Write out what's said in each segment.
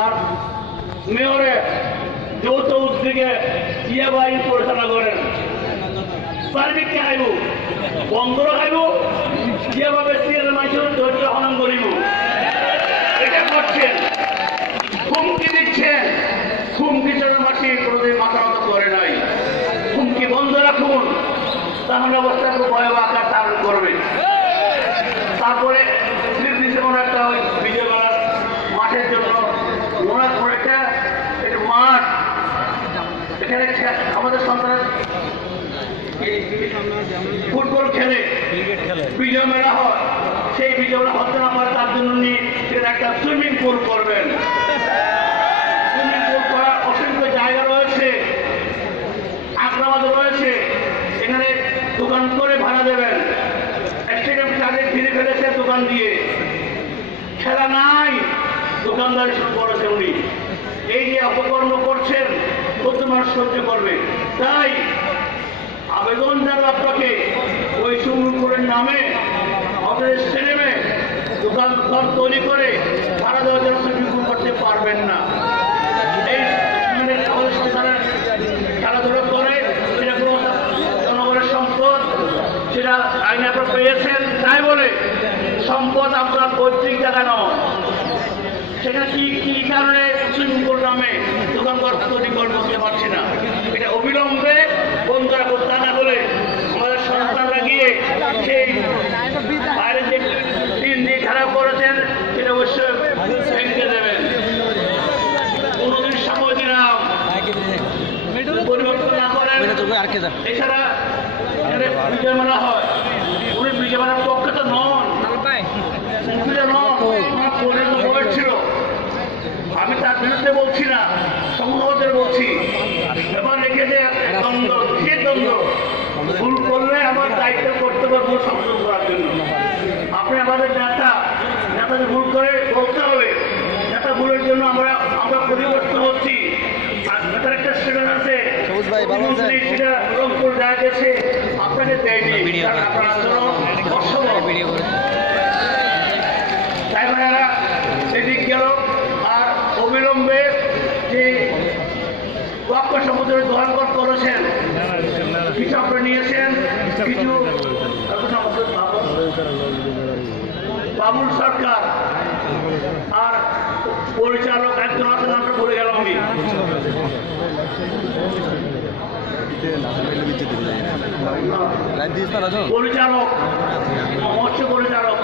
আর মেয়রে যৌথ উদ্যোগে ইয়াবাই পরিচালনা করেন চারিদিকে খাইব বন্দর খাইব ইয়াভাবে মানুষের ধৈর্য হনন করিব এটা করছেন হুমকি দিচ্ছেন হুমকি ছাড়া মাসি কোনোদিন মাথা মতো করে নাই হুমকি বন্ধ রাখুন তাহলে অবস্থা খুব ভয়াবহ আকার ধারণ করবে তারপরে একটা ওই বিজয় মেলার মাঠের জন্য এটা মাঠ এখানে আমাদের সন্তান ফুটবল খেলে বিজয় মেলা হয় সেই বিজয় মেলা হতে না পারে তার জন্য নিয়ে একটা সুইমিং পুল করবেন সুইমিং পুল করার অসংখ্য জায়গা রয়েছে আগ্রাবাদ রয়েছে এখানে দোকান করে ভাড়া দেবেন স্টেডিয়াম চাঁদে ঘিরে ফেলেছে দোকান দিয়ে খেলা নাই দোকানদারি শুরু করেছে উনি এই যে অপকর্ম করছেন কত মানুষ সহ্য করবে তাই আবেদন জানাবো আপনাকে ওই সুইমিং পুলের নামে আপনাদের ছেলেমে দোকান ঘর তৈরি করে ভাড়া দেওয়ার জন্য সুইমিং পুল করতে পারবেন না এই আমাদের সন্তানের খেলাধুলা করে সেটা কোনো জনগণের সম্পদ সেটা আইনে আপনারা পেয়েছেন তাই বলে সম্পদ আপনার পৈতৃক জায়গা নয় সেটা কি কারণে সুইমিং পুল নামে দোকানঘর তৈরি করতে পারছি না এটা অবিলম্বে বন্ধ রাখুন তা না হলে আমাদের সন্তানরা গিয়ে সেই বাইরে যে দিন দিয়ে খারাপ করেছেন সেটা অবশ্যই ভেঙে দেবেন কোনোদিন সময় দিলাম পরিবর্তন না করেন এছাড়া বিজয় মেলা হয় উনি বিজয় মেলার পক্ষে তো নন ছিল আমি তার বিরুদ্ধে বলছি না সম্ভবতের বলছি এবার রেখেছে দ্বন্দ্ব সে দ্বন্দ্ব ভুল করলে আমার দায়িত্ব কর্তব্য ভুল সংশোধন করার জন্য আপনি আমাদের নেতাদের ভুল করে বলতে হবে নেতা ভুলের জন্য আমরা পরিবর্তন হচ্ছি আর নেতার একটা স্টেশন আছে সেটা রংপুর দেওয়া গেছে আপনাকে দেয়নি আপনার আন্দোলন তাই ভাইয়ারা সেদিক গেল আর অবিলম্বে যে ওয়াক্ফ সম্পদের দোকানঘর করেছেন কিছু আপনারা নিয়েছেন কিছু বাবুল সরকার আর পরিচালক একজন আছে নামটা বলে গেলাম আমি পরিচালক মৎস্য পরিচালক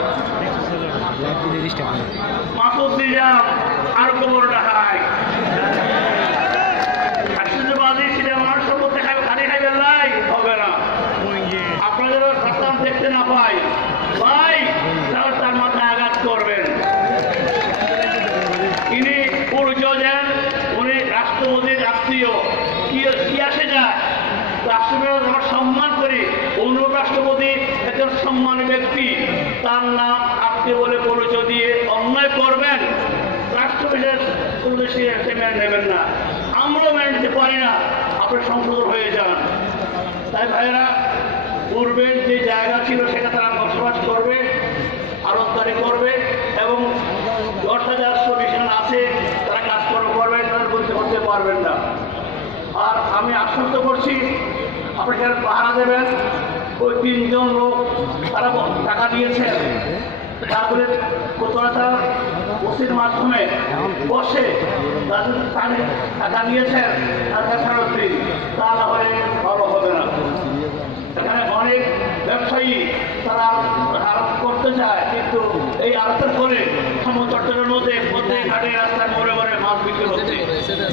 মাসুদ নিজাম আর খবর দেখায় সেটা আমার সম্পর্কে খালি খাইবেন নাই হবে না আপনাদের সন্তান দেখতে না পাই ভাই তারা তার মাথায় আঘাত করবেন ইনি পরিচয় দেন উনি রাষ্ট্রপতির আত্মীয় কি আসে যায় রাষ্ট্রপতি আমরা সম্মান করি অন্য রাষ্ট্রপতি একজন সম্মানী ব্যক্তি তার নাম আপনি বলে পরিচয় দিয়ে অন্যায় করবেন রাষ্ট্রপতির মেনে নেবেন না আমরাও মেনে নিতে পারি না আপনি সংশোধন হয়ে যান তাই ভাইয়েরা পূর্বের যে জায়গা ছিল সেটা তারা বসবাস করবে আরোপদারি করবে এবং 10,000 মিশন আছে তারা কাজকর্ম করবে তাদের বলতে করতে পারবেন না আর আমি আশ্বস্ত করছি আপনি সেখানে পাহারা দেবেন ওই 3 জন লোক তারা টাকা দিয়েছেন তারপরে কোথাও ওসির মাধ্যমে বসে তাদের টাকা নিয়েছেন তাদের ফেরত দিন তা না হলে ভালো হবে না এখানে অনেক ব্যবসায়ী তারা আরোপ করতে চায় কিন্তু এই আরোপের ফলে সমুদ্রের মধ্যে ঘাটে রাস্তায় মরে মরে মাছ বিক্রি হচ্ছে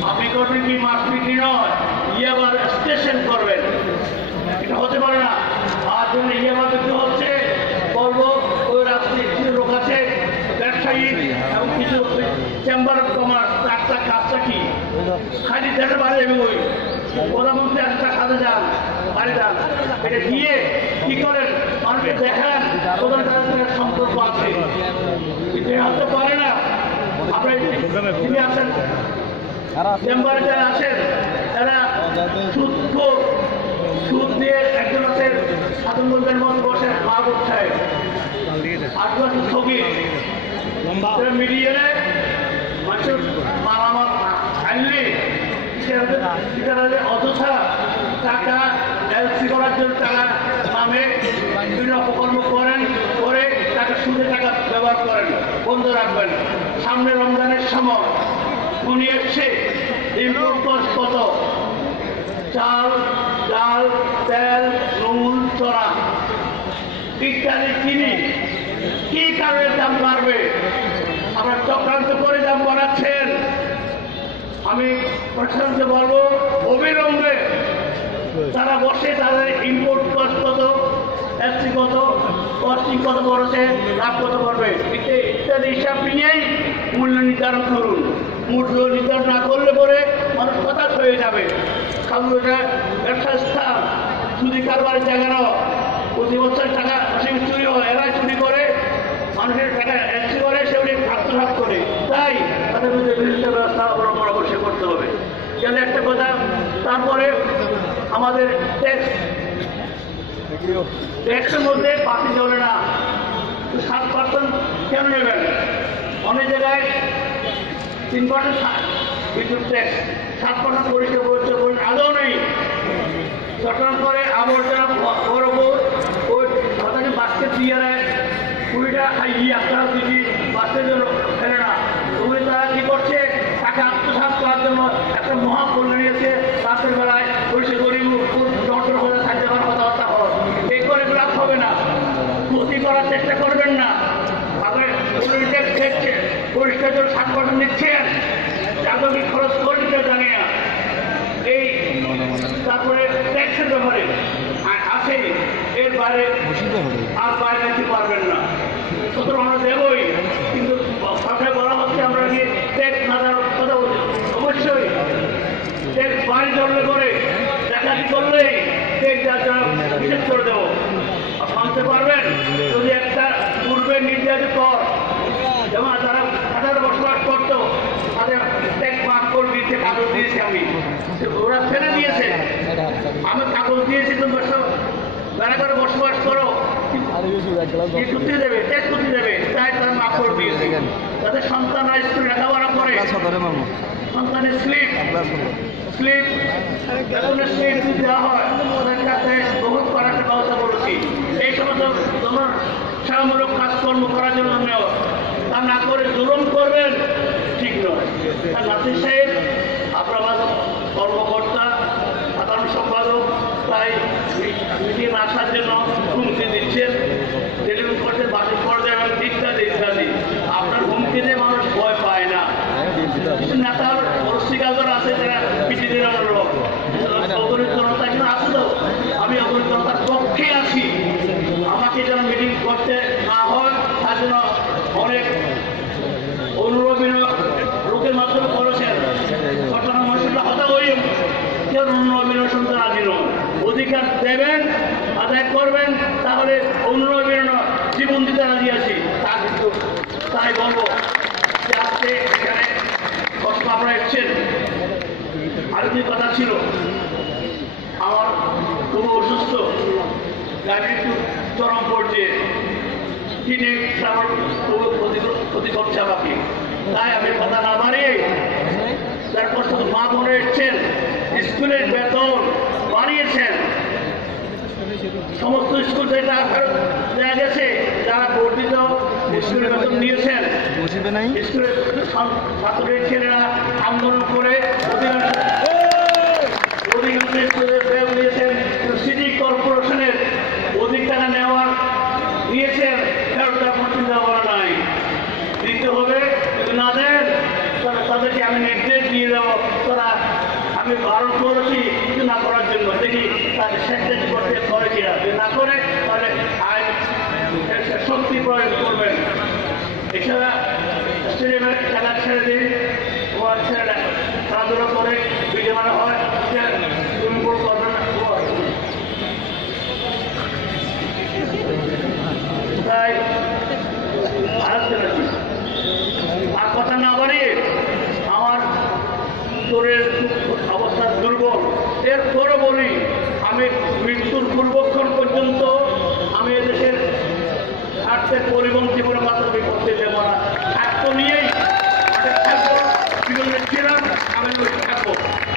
আপনি করবেন কি মাছ বিক্রি নয় ইয়াবার স্টেশন করবেন এটা হতে পারে না আর জন্য ইয়াবার বিক্রি হচ্ছে বলবো ওই রাস্তায় কিছু লোক আছে ব্যবসায়ী এবং কিছু চেম্বার অফ কমার্স একটা কাজটা কি খালি দেশের বাইরে ওই প্রধানমন্ত্রী একটা সাথে যান বাড়ি যান এটা গিয়ে কি করেন মানুষকে দেখেন ওদের সাথে সম্পর্ক আছে হতে পারে না আপনার তিনি আছেন চেম্বারে যারা আছেন তারা সুদ দিয়ে একজন আছেন সাধারণ বলবেন মন বসেন মাহবুব সাহেব আটজন স্থগিত মিলিয়ে কিছু মালামাল আনলে অযথা টাকা এলসি করার জন্য টাকা নামে বিভিন্ন অপকর্ম করেন, করে টাকা সুদে টাকা ব্যবহার করেন, বন্ধ রাখবেন। সামনে রমজানের সময় উনি এসছে ইনপুট কস্ট কত, চাল, ডাল, তেল, নুন, চড়া ইত্যাদি কিনি, কি কারণে দাম বাড়বে? আমরা চক্রান্ত করে দাম বাড়াচ্ছেন। আমি প্রশাসনকে বলবো অবিলম্বে তারা বসে তাদের ইনপুট কস্ট কত, এসসি কত, কস্টিং কত করেছে, লাভ কত করবে ইত্যাদি হিসাব নিয়েই মূল্য নির্ধারণ করুন। মূল্য নির্ধারণ না করলে পরে মানুষ হতাশ হয়ে যাবে। কারণ এটা ব্যবসার স্থান, চুরি কারবারের জায়গারও প্রতি বছর টাকা চুরি হয়, এরাই চুরি করে মানুষের টাকা এসসি করে, সেগুলি আত্মসাৎ করে। তাই তাদের মধ্যে বিভিন্ন ব্যবস্থা অবলম্বন অবশ্যই করতে হবে। গেলে একটা কথা। তারপরে আমাদের ট্যাক্সের মধ্যে বাকি চলে না, 7% কেন নেবেন? অনেক জায়গায় 3% বিদ্যুৎ ট্যাক্স, 7% পরিষ্কার পরিচ্ছন্ন আদৌ নেই। চট্টগ্রাম করে আবর্জনা বরফ ওই কথাকে বাস্কেট দিয়ে নেয়, 20 টাকা খাইয়ে আপনারা দিদি বাস্কের জন্য ফেলে না। ওগুলি তারা কি করছে, তাকে আত্মসাৎ করার জন্য একটা মহা কল্যাণ নিয়েছে। রাতের বেলায় পরিষ্কার গরিব ডক্টর হয়ে থাকতে পারার কথাবার্তা হয়, এই করে লাভ হবে না। ক্ষতি করার চেষ্টা করবেন না। আপনি পরিষ্কার জন্য 7% নিচ্ছেন, যাদেরকে খরচ করে দিতে জানি না। এই তারপরে ট্যাক্সের ব্যাপারে আছে, এর বাইরে আর বাইরে দিতে পারবেন না। সুতরাং আমরা দেবই, কিন্তু সরকার বলা হচ্ছে আমরা কি ট্যাক্স না দেওয়ার কথা বলছি। অবশ্যই ট্যাক্স বাইরে ধরলে করে দেখাশি করলেই ট্যাক্স দেওয়ার জন্য বিশেষ করে দেবো। মানতে পারবেন যদি একটা পূর্বে নির্ধারিত কর, যেমন যারা হাজার বসবাস করতো তাদের ট্যাক্স মাফ করে দিয়েছে, কাগজ দিয়েছি আমি, ওরা ছেড়ে দিয়েছে, আমি কাগজ দিয়েছি, তুমি যারা করে বসবাস করো ছুটি দেবে, ট্যাক্স ছুটি দেবে, তাই তারা মাফ করে দিয়েছে। তাদের সন্তানরা স্কুলে লেখাপড়া করে, সন্তানের স্লিপ বেতনের স্লিপ দেওয়া হয়, ওদের কাছে বহু করার একটা ব্যবস্থা করেছি। এই সমস্ত তোমার সেবামূলক কাজকর্ম করার জন্য তা না করে জুলুম করবেন, ঠিক নয়। আর নাসির সাহেব আপনার কর্মকর্তা, সাধারণ সম্পাদক, তাই মিটিং আসার জন্য হুমকি দিচ্ছেন, টেলিফোন করছেন, বাসে পর্যায়ে ইত্যাদি ইত্যাদি। আপনার হুমকিতে মানুষ ভয় পায় না। কিছু নেতার পরিষ্কার আছে যারা পিছিয়ে দিলাম লোক অগণিত জনতা কিন্তু আছে, তো আমি অগণিত জনতার পক্ষে আছি। আমাকে যেন মিটিং করতে না হয় তার জন্য অনেক অনুরোধ লোকের মাধ্যমে করেছেন। ঘটনা মানুষের হতা হয়ে কেউ অনুরোধ শুনতে রাজি নন। অধিকার দেবেন, আদায় করবেন, তাহলে অনুরোধ জীবন দিতে রাজি আছি। তা কিন্তু তাই বলবো যে আজকে এখানে কষ্ট আপনারা এসছেন। আরেকটি কথা ছিল, আমার খুব অসুস্থ, গাড়ি একটু চরম পর্যায়ে, কিনে আমার খুব ক্ষতি করছে আমাকে। তাই আমি কথা না বাড়িয়ে, তারপর শুধু মা বোনে এসছেন, স্কুলের বেতন বাড়িয়েছেন, সমস্ত স্কুল থেকে টাকা ফেরত দেওয়া গেছে। যারা গর্বিত স্কুলের বেতন নিয়েছেন, স্কুলের ছাত্রের ছেলেরা আন্দোলন করে অধিকাংশ স্কুলের ব্যাগ নিয়েছেন। সিটি কর্পোরেশনের অধিক টাকা নেওয়ার নিয়েছেন, ফেরত দেওয়ার কোনো চিন্তা করা নাই। দিতে হবে, যদি না দেন তাদেরকে আমি নির্দেশ দিয়ে দেবো। তারা আমি বারণ করেছি কিছু না করার জন্য, দেখি তাদের শেষ করতে করে কিনা। যদি না করে তাহলে আইন শক্তি প্রয়োগ করবেন। এছাড়া স্টেডিয়ামের খেলা ছেড়ে দিন, তোমার ছেলেরা খেলাধুলা করে বিজয়মান হয়, তুমি ভোট করবে না। তাই আর কথা না বাড়িয়ে, আমার শরীরের অবস্থা দুর্বল, এরপরও বলি আমি মৃত্যুর পূর্বক্ষণ পর্যন্ত আমি এদেশের স্বার্থের পরিবহন জীবনে মাত্র করতে দেবো না। স্বার্থ নিয়েই থাকবো।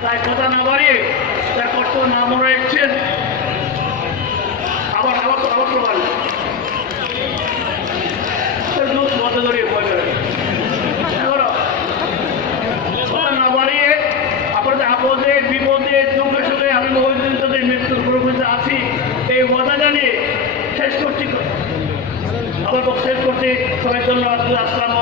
তাই কথা না বাড়িয়ে তার কর্তব্য না মনে রাখছেন আবার আবার আবার তো পারলেন মধ্যে ধরিয়ে পড়ে কথা না বাড়িয়ে আপনাদের আপদে বিপদে দুঃখে সুখে আমি তাদের মৃত্যুর পুরোপুরিতে আছি এই কথা জানিয়ে শেষ করছি আবার শেষ করছি সবাই ধন্যবাদ আসসালাম